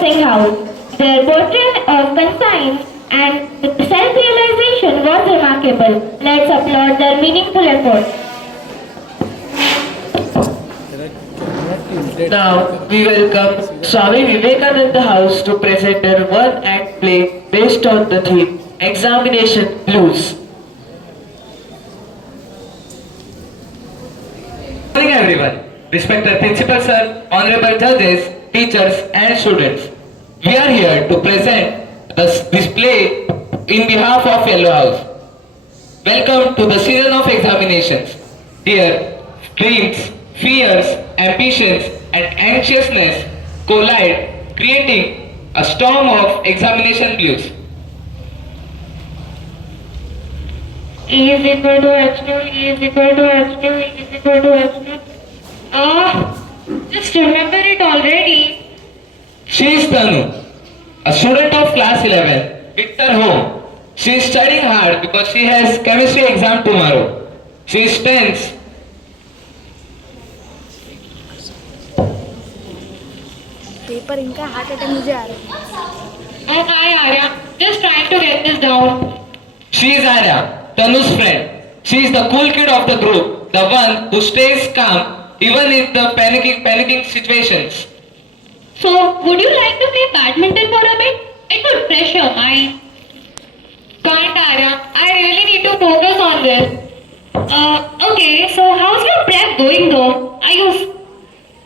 Singh House. Their portrayal of conscience and self-realization was remarkable. Let's applaud their meaningful effort. Now we welcome Swami Vivekananda House to present their one act play based on the theme Examination Blues. Good morning everyone, respected principal sir, honorable judges, teachers and students. We are here to present this play in behalf of Yellow House. Welcome to the season of examinations. Here, dreams, fears, ambitions and anxiousness collide, creating a storm of examination blues. E is equal to H2, E is equal to H2, E is equal to H2. Just remember it already. She is Tanu, a student of class 11, Victor home. She is studying hard because she has chemistry exam tomorrow. She is tense. Paper इनका heart attack मुझे आ रहा है। Oh, hi Arya. Just trying to get this down. She is Arya, Tanu's friend. She is the cool kid of the group, the one who stays calm even in the panicking situations. So, would you like to play badminton for a bit? It would fresh your mind. Can't Arya. I really need to focus on this. Okay, so how's your prep going though? Are you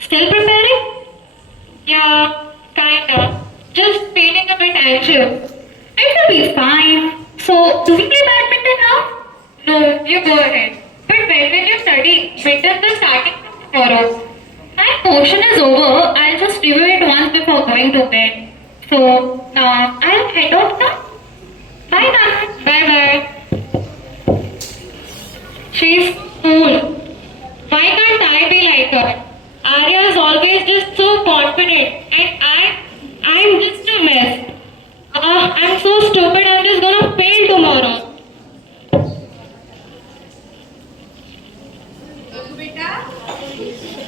still preparing? Yeah, kinda. Just feeling a bit anxious. It will be fine. So, do we play badminton now? No, you go ahead. But when will you study? Midterms are starting from tomorrow. My portion is over. I'll just review it once before going to bed. So, I'll head off now. Bye, Nana. Bye bye. She's cool. Why can't I be like her? Arya is always just so confident, and I'm just a mess. I'm so stupid. I'm just gonna fail tomorrow.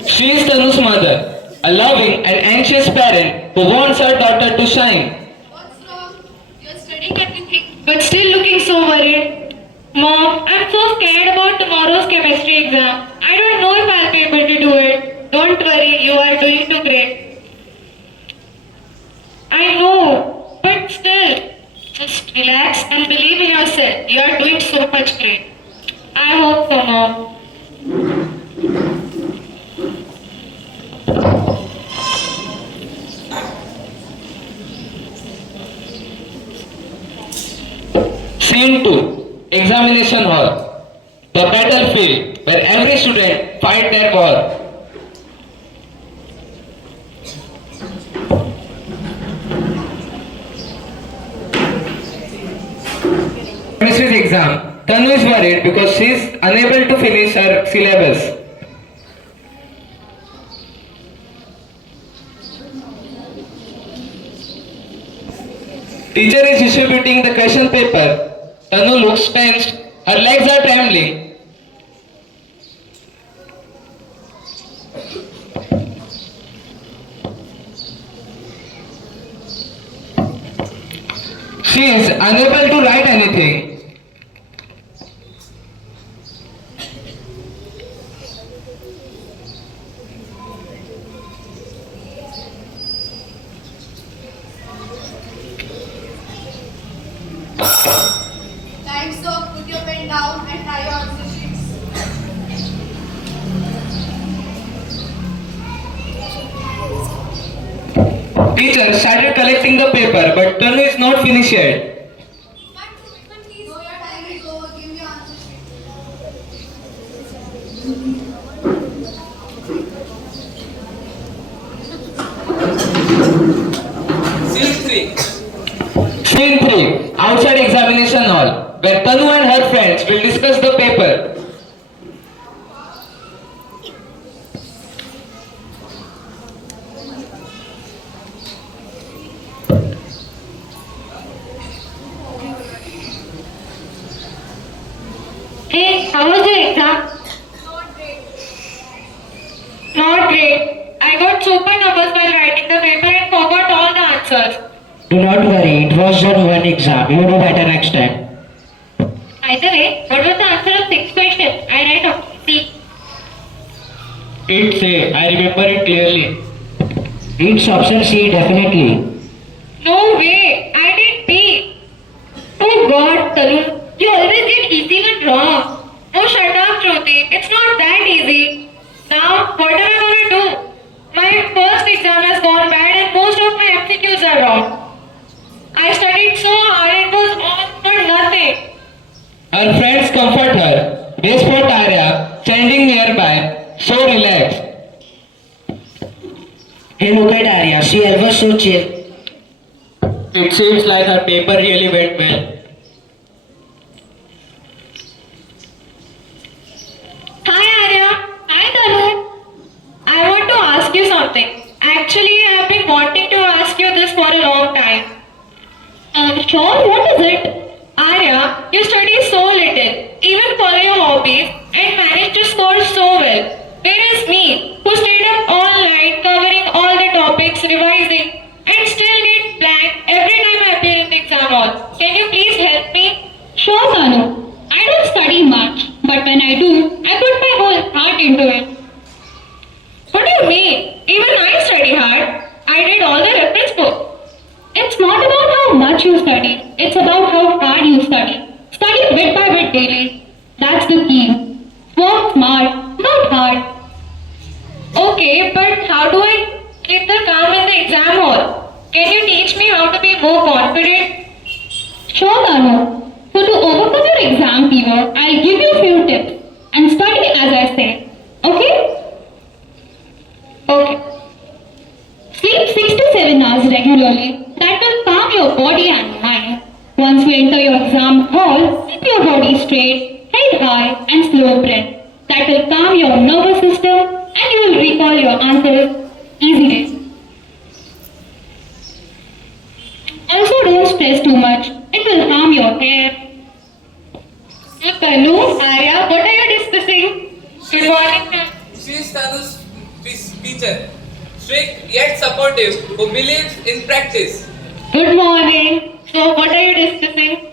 She is Tanu's mother, a loving and anxious parent who wants her daughter to shine. What's wrong? You're studying everything, but still looking so worried. Mom, I'm so scared about tomorrow's chemistry exam. I don't know if I'll be able to do it. Don't worry, you are doing too great. I know, but still, just relax and believe in yourself. You are doing so much great. I hope so, Mom. Scene 2, Examination Hall. The battlefield where every student fight their war. Chemistry exam. Tanu is worried because she is unable to finish her syllabus. Teacher is distributing the question paper. Tanu looks tensed. Her legs are trembling. She is unable to write anything. Time stop, put your pen down and tie your answer sheets. Teacher started collecting the paper, but Tanu is not finished yet. Please. No, your time is over. Give me your answer sheet. Scene 3, outside examination hall, where Tanu and her friends will discuss the paper. Hey, how was your exam? Not great. Not great. I got super nervous while writing the paper and forgot all the Do not worry, it was just one exam. You do better next time. By the way, what was the answer of sixth question? I write option C. It's A. I remember it clearly. It's option C, definitely. No way, I did B. Oh God, Tarun, you always get easy one wrong. Oh, shut up, Jyoti. It's not that easy. Now, what am I gonna do? My first exam has gone bad and most of my MCQs are wrong. I studied so hard, it was all for nothing. Her friends comfort her. They spot Arya standing nearby, so relaxed. Hey, look at Arya. She was so chill. It seems like her paper really went well. Hi Arya. Hi Tanu. I want to ask you something. Actually, I have been wanting to ask you this for a long time. Sure, what is it? Arya, you study so little, even follow your hobbies, and manage to score so well. Whereas me, who stayed up all night covering all the topics, revising, and still get blank every time I appear in the exam hall. Can you please help me? Sure, Tanu. I don't study much, but when I do, I put my whole heart into it. What do you mean? Even I study hard. I read all the reference books. It's not about how much you study. It's about how hard you study. Study bit by bit daily. That's the key. Work smart, not hard. Okay, but how do I keep the calm in the exam hall? Can you teach me how to be more confident? Sure, Tanu. So to overcome your exam fever, I'll give you a few tips. And study as I say. Okay? Okay. Sleep 6 to 7 hours regularly. That will calm your body and mind. Once you enter your exam hall, keep your body straight, head high and slow breath. That will calm your nervous system and you will recall your answers easily. Also don't stress too much. It will harm your hair. Tanu, Arya, what are you discussing? Good morning, ma'am. She is Tanu's teacher, strict yet supportive, who believes in practice. Good morning. So, what are you discussing?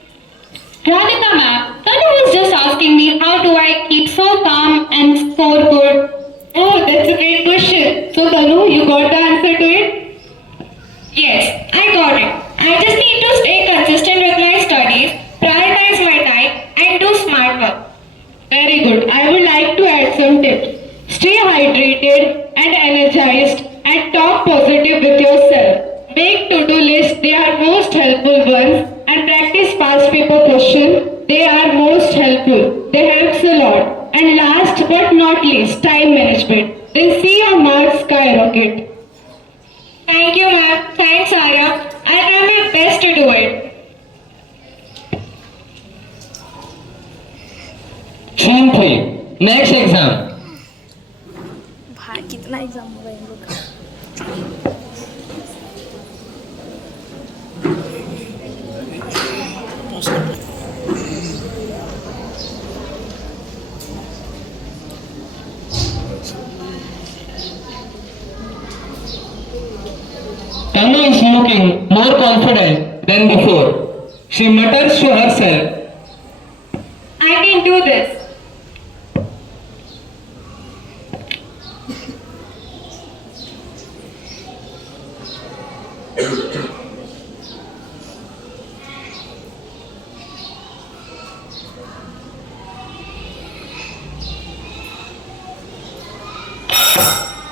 Radhika ma'am, Tanu was just asking me how do I keep so calm and score good. Oh, that's a great question. So, Tanu, you got the answer to it? Yes, I got it. I just need to stay consistent with my studies, prioritize my time, and do smart work. Very good. I would like to add some tips. Stay hydrated and energized and talk positive with yourself. Make to-do lists, they are most helpful ones, and practice past paper questions. They are most helpful. They helps a lot. And last but not least, time management. Then see your marks skyrocket. Thank you, ma'am. Thanks, Arya. I'll try my best to do it. Theme 3. Next exam. भाई कितना exam होगा इन लोग का Tanu is looking more confident than before. She mutters to herself, I can do this.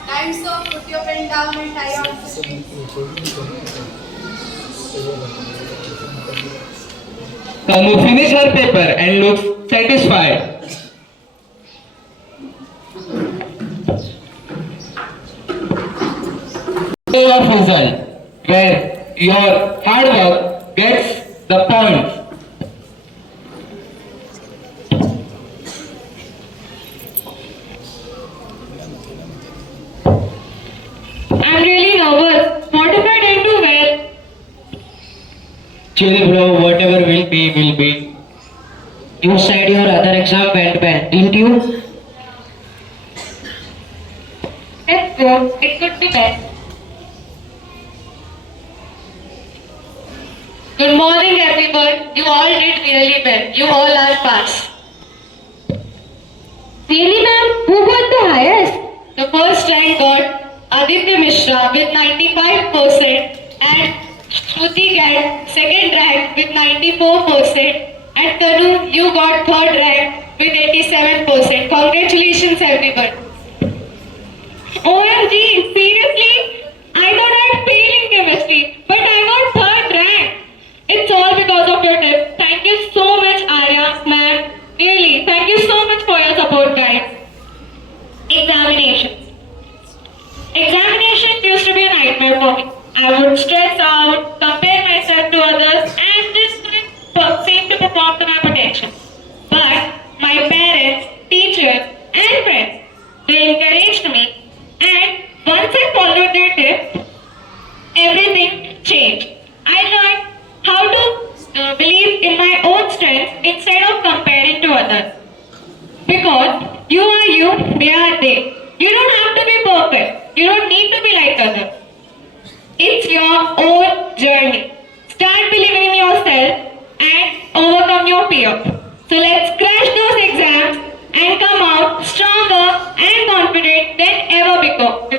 Time, so put your pen down and tie on the sheet. Tanu finishes her paper and looks satisfied. Day of result, where your hard work gets the points. I'm really nervous. What if I didn't do well? Chill, bro. Whatever will be, will be. You said your other exam went well, didn't you? Let's go. It could be best. Good morning, everyone. You all did really well. You all are passed. Really, ma'am? Who got the highest? The first rank got Aditya Mishra with 95% and Shruti got second rank with 94%. And Tanu, you got third rank with 87%. Congratulations, everyone. OMG, seriously? I thought I'd fail in chemistry, but I got third rank. It's all because of your tips. Thank you so much, Arya, ma'am. Really, thank you so much for your support, guys. Examinations. Examinations used to be a nightmare for me. I would stress out, compare myself to others, and just couldn't seem to perform to my potential. But my parents, teachers, and friends, they encouraged me, and once I followed their tips, everything changed. I learned how to believe in my own strengths instead of comparing to others. Because you are you, they are they. You don't have to be perfect. You don't need to be like others. It's your own journey. Start believing in yourself and overcome your fear. So let's crash those exams and come out stronger and confident than ever before.